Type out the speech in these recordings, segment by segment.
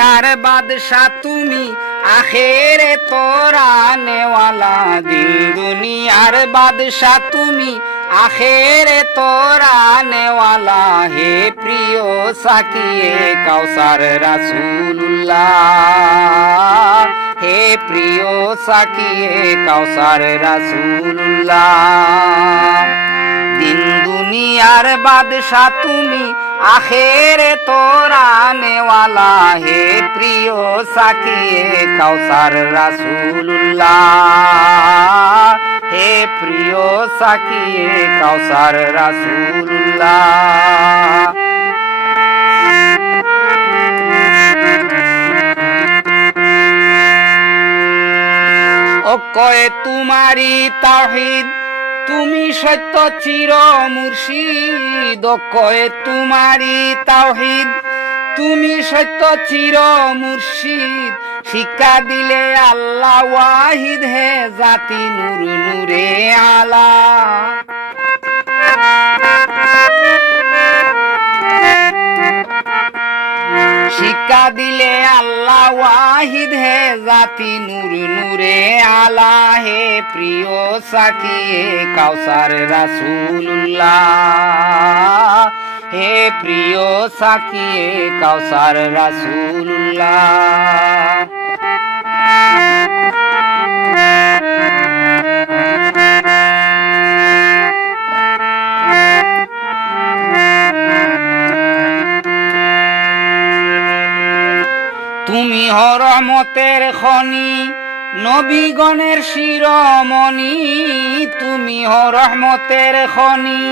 দুনিয়ার বাদশা তুমি আখেরে তোরানেওয়ালা দিন দুনিয়ার বাদশা তুমি আখেরে তোরানেওয়ালা হে প্রিয় সাকিয়ে কাউসার রাসূলুল্লাহ হে প্রিয় সাকিয়ে কাউসার রাসূলুল্লাহ দিন দুনিয়ার বাদশা তুমি আখেরে তোরানেওয়ালা হে প্রিয় সাকিয়ে কাউসার রাসূলুল্লাহ হে প্রিয় সাকিয়ে কাউসার রাসূলুল্লাহ ও কয়ে তোমারি তাওহীদ তুমি সত্য চির মুর্শিদ কয়ে তোমারি তাওহীদ তুমি সত্য চির মুর্শিদ শিক্ষা দিলে আল্লাহ ওয়াহিদ হে জাতি নূর নূরে আলা শিক্ষা দিলে আল্লাহ ওয়াহিদ হে জাতি নূর নূরে আলা হে প্রিয় সাকিয়ে কাউসার রাসূলুল্লাহ হে প্রিয় সাকিয়ে কাউসার রাসূলুল্লাহ তুমি রহমতের খনি নবীগণের শিরোমণি তুমি রহমতের খনি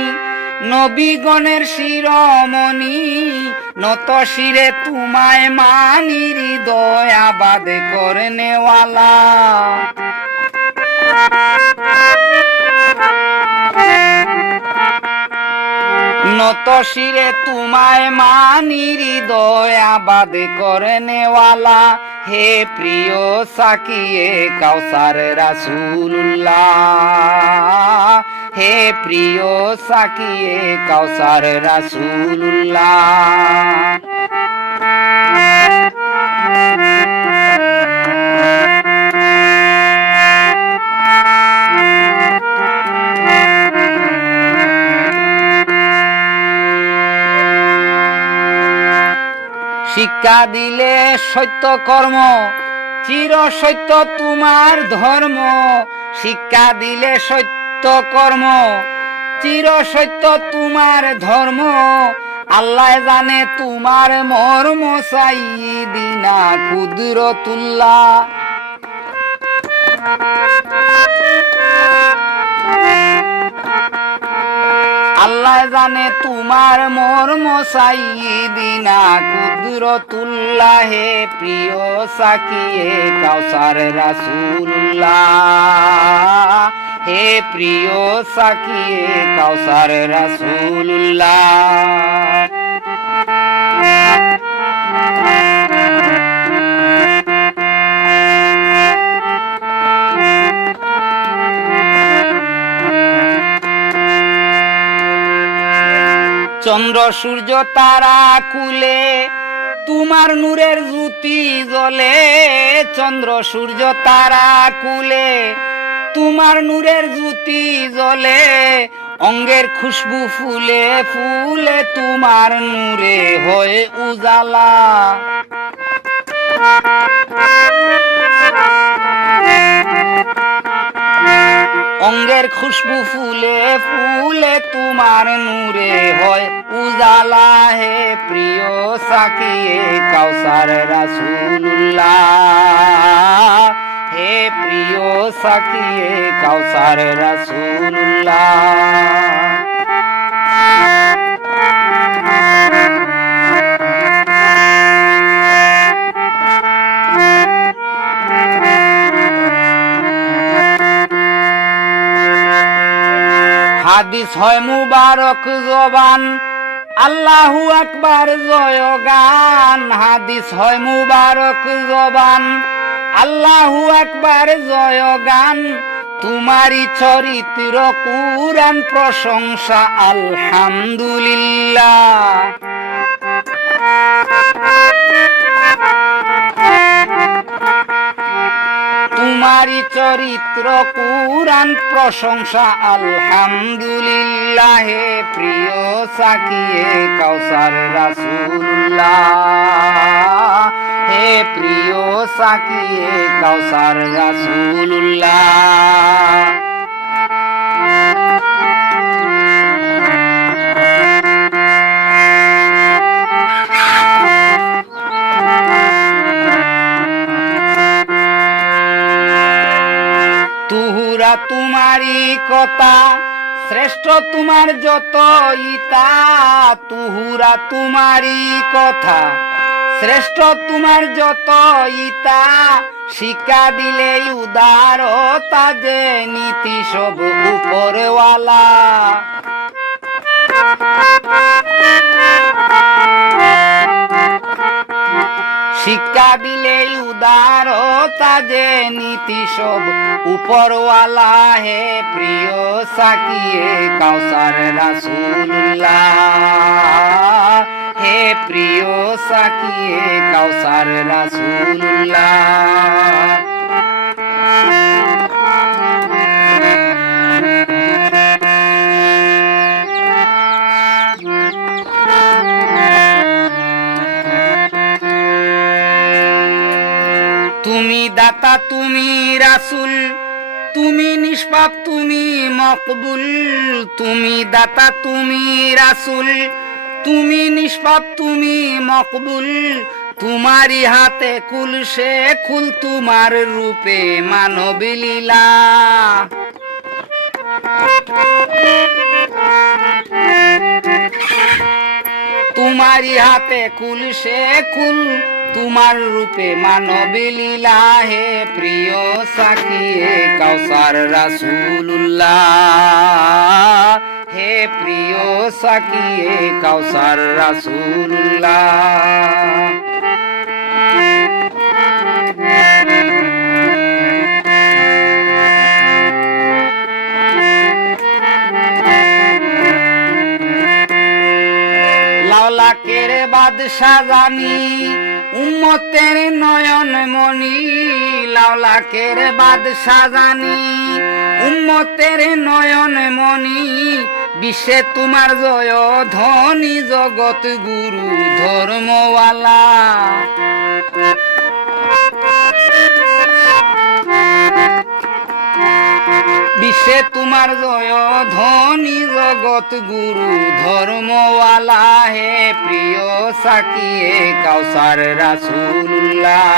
নবীগণের শিরোমণি নত শিরে তোমায় মানি হৃদয় আবাদ করনেওয়ালা নত শিরে তোমায় মানি হৃদয় আবাদ করনেওয়ালা হে প্রিয় সাকিয়ে কাউসার রাসূলুল্লাহ হে প্রিয় সাকিয়ে কাউসার রাসূলুল্লাহ শিক্ষা দিলে সত্য কর্ম চির সত্য তোমার ধর্ম শিক্ষা দিলে সত্য কর্ম চির সত্য তোমার ধর্ম আল্লাহ জানে তোমার মর্ম সাইয়্যিদিনা কুদরতুল্লাহ আল্লাহ জানে তোমার মর্ম সাইয়্যিদিনা কুদরতুল্লাহ হে প্রিয় সাকিয়ে কাউসার রাসূলুল্লাহ হে প্রিয় সাকিয়ে কাউসার রাসূলুল্লাহ চন্দ্র সূর্য তারা কুলে তোমার নূরের জ্যোতি জ্বলে চন্দ্র সূর্য তারা কুলে তোমার নূরের জ্যোতি জ্বলে অঙ্গের খুশবু ফুলে ফুলে তোমার নূরে হয়ে উজালা অঙ্গের খুশবু ফুলে ফুলে তোমার নূরে হয় উজালা হে প্রিয় সাকিয়ে কাউসার রাসূলুল্লাহ হে প্রিয় সাকিয়ে কাউসার রাসূলুল্লাহ হাদিস হয় মুবারক জবান আল্লাহু আকবার জয় গান হাদিস হয় মুবারক জবান আল্লাহু আকবার জয় গান তোমারি চরিত্র কুরআন প্রশংসা আলহামদুলিল্লাহ চরিত্র কুরআন প্রশংসা আলহামদুলিল্লাহ হে প্রিয় সাকিয়ে কাউসার রাসূলুল্লাহ হে প্রিয় সাকিয়ে কাউসার রাসূলুল্লাহ তুহুরা তোমারি কথা শ্রেষ্ঠ তোমার যত ইতা তুহুরা তোমারি কথা শ্রেষ্ঠ তোমার যত ইতা শিক্ষা দিলে উদারতা যে নীতি সব উপরওয়ালা শিক্ষা দিলে উদারতা যে নীতি সব উপরওয়ালা হে প্রিয় সাকিয়ে কাউসার রাসূলুল্লাহ হে প্রিয় সাকিয়ে কাউসার রাসূলুল্লাহ তুমি দাতা তুমি রাসূল তুমি নিষ্পাপ তুমি মকবুল তুমি দাতা তুমি রাসূল তুমি নিষ্পাপ তুমি মকবুল তোমারি হাতে কুল সে কুল তোমার রূপে মানব লীলা তোমারি হাতে কুল সে কুল তোমার রূপে মানব লীলা হে প্রিয় সাকিয়ে কাউসার রাসূলুল্লাহ হে প্রিয় সাকিয়ে কাউসার রাসূলুল্লাহ লাউলাকের বাদশা জানি উম্মতের নয়ন মনি লাউলাকের বাদশা জানি উম্মতের নয়ন মনি বিশ্বে তোমার জয় ধনী জগৎ গুরু ধর্মওয়ালা বিশ্বে তোমার জয় ধনী জগৎ গুরু ধর্মওয়ালা হে প্রিয় সাকিয়ে কাউসার রাসূলুল্লাহ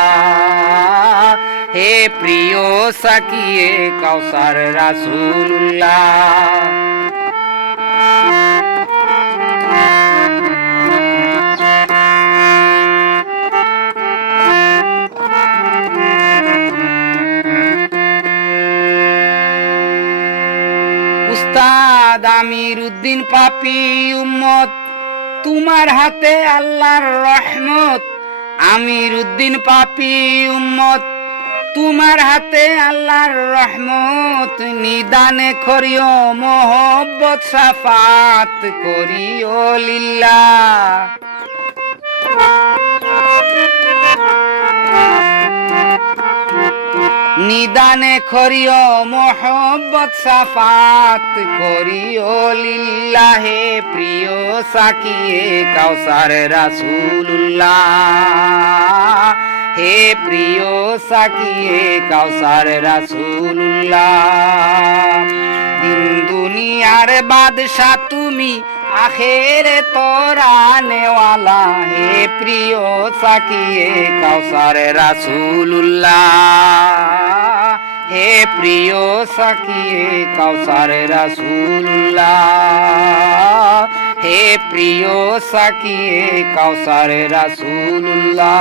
হে প্রিয় সাকিয়ে কাউসার রাসূলুল্লাহ উস্তাদ আমিরউদ্দিন পাপী উম্মত তোমার হাতে আল্লাহর রহমত আমিরউদ্দিন পাপী উম্মত তোমার হাতে আল্লাহর রহমত নিদানে করিও মোহব্বত শাফাত করিও লিল্লাহ নিদানে করিও মোহব্বত শাফাত করিও লিল্লাহ হে প্রিয় সাকিয়ে কাউসার রাসূলুল্লাহ হে প্রিয় সাকিয়ে কাউসার রাসূলুল্লাহ দিন দুনিয়ার বাদশা তুমি আখেরে তোরানেওয়ালা হে প্রিয় সাকিয়ে কাউসার রাসূলুল্লাহ হে প্রিয় সাকিয়ে কাউসার রাসূলুল্লাহ হে প্রিয় সাকিয়ে কাউসার রাসূলুল্লাহ